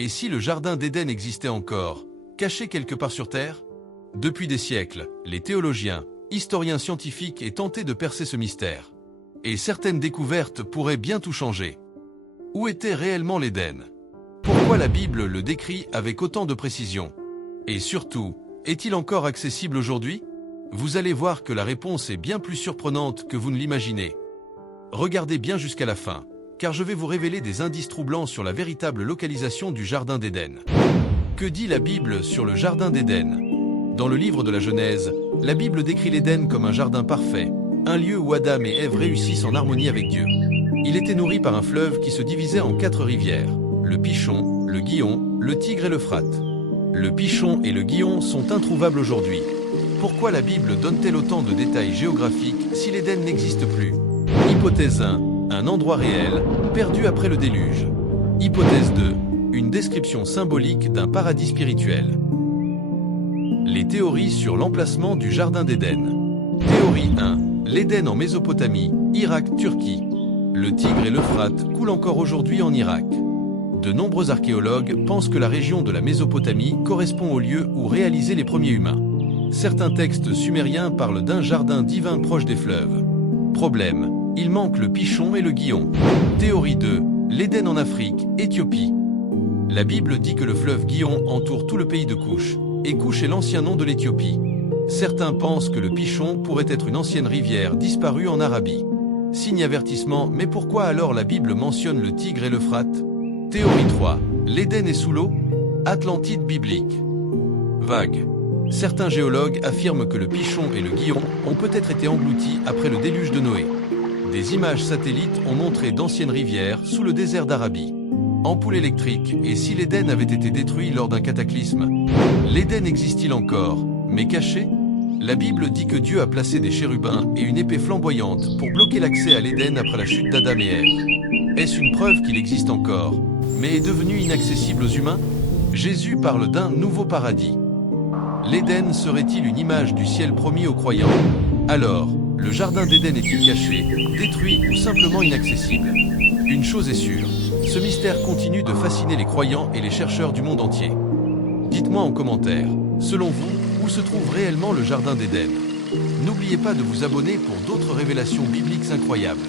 Et si le jardin d'Éden existait encore, caché quelque part sur Terre? Depuis des siècles, les théologiens, historiens scientifiques aient tenté de percer ce mystère. Et certaines découvertes pourraient bien tout changer. Où était réellement l'Éden? Pourquoi la Bible le décrit avec autant de précision? Et surtout, est-il encore accessible aujourd'hui? Vous allez voir que la réponse est bien plus surprenante que vous ne l'imaginez. Regardez bien jusqu'à la fin, car je vais vous révéler des indices troublants sur la véritable localisation du Jardin d'Éden. Que dit la Bible sur le Jardin d'Éden? Dans le livre de la Genèse, la Bible décrit l'Éden comme un jardin parfait, un lieu où Adam et Ève réussissent en harmonie avec Dieu. Il était nourri par un fleuve qui se divisait en 4 rivières, le Pichon, le Gihon, le Tigre et l'Euphrate. Le Pichon et le Gihon sont introuvables aujourd'hui. Pourquoi la Bible donne-t-elle autant de détails géographiques si l'Éden n'existe plus? Hypothèse 1. Un endroit réel, perdu après le déluge. Hypothèse 2. Une description symbolique d'un paradis spirituel. Les théories sur l'emplacement du Jardin d'Éden. Théorie 1. L'Éden en Mésopotamie, Irak, Turquie. Le Tigre et l'Euphrate coulent encore aujourd'hui en Irak. De nombreux archéologues pensent que la région de la Mésopotamie correspond au lieu où réalisaient les premiers humains. Certains textes sumériens parlent d'un jardin divin proche des fleuves. Problème, il manque le Pichon et le Gihon. Théorie 2. L'Éden en Afrique, Éthiopie. La Bible dit que le fleuve Gihon entoure tout le pays de Couche, et Couche est l'ancien nom de l'Éthiopie. Certains pensent que le Pichon pourrait être une ancienne rivière disparue en Arabie. Signe avertissement, mais pourquoi alors la Bible mentionne le Tigre et l'Euphrate? Théorie 3. L'Éden est sous l'eau? Atlantide biblique. Vague. Certains géologues affirment que le Pichon et le Gihon ont peut-être été engloutis après le déluge de Noé. Des images satellites ont montré d'anciennes rivières sous le désert d'Arabie. Ampoule électrique, et si l'Éden avait été détruit lors d'un cataclysme? L'Éden existe-t-il encore, mais caché? La Bible dit que Dieu a placé des chérubins et une épée flamboyante pour bloquer l'accès à l'Éden après la chute d'Adam et Ève. Est-ce une preuve qu'il existe encore, mais est devenu inaccessible aux humains? Jésus parle d'un nouveau paradis. L'Éden serait-il une image du ciel promis aux croyants? Alors, le Jardin d'Éden est-il caché, détruit ou simplement inaccessible? Une chose est sûre, ce mystère continue de fasciner les croyants et les chercheurs du monde entier. Dites-moi en commentaire, selon vous, où se trouve réellement le Jardin d'Éden? N'oubliez pas de vous abonner pour d'autres révélations bibliques incroyables.